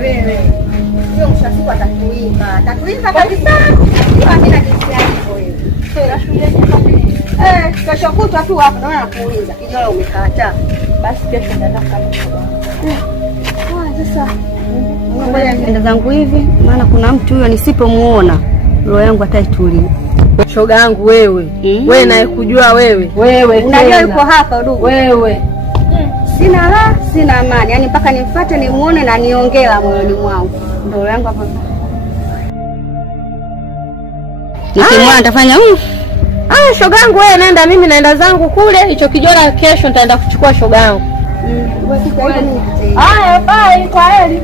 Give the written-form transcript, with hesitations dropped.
Wewe. Sio mshasiku atatuimba. Atatuimba kabisa. Hamna jinsi yako wewe. Kesho kutwa tu hapo naona nakuuliza. Kijana umekataa. Basi kesho nitaenda kama sasa. Ngoja niende zangu hivi maana kuna mtu huyo nisipomuona roho yangu hataitulia. Shoga yangu wewe. Wewe naye kujua wewe. Wewe unajua yuko hapa ndugu. Wewe. Sina raha, sina amani. Yaani mpaka nimfuate nimuone na niongea moyoni mwangu. Ndio yangu hapa. Nikimwona nitafanya shoga yangu wewe nenda, mimi naenda zangu kule. Hicho kijora kesho nitaenda kuchukua shoga yangu. Wewe bye, kwa heri.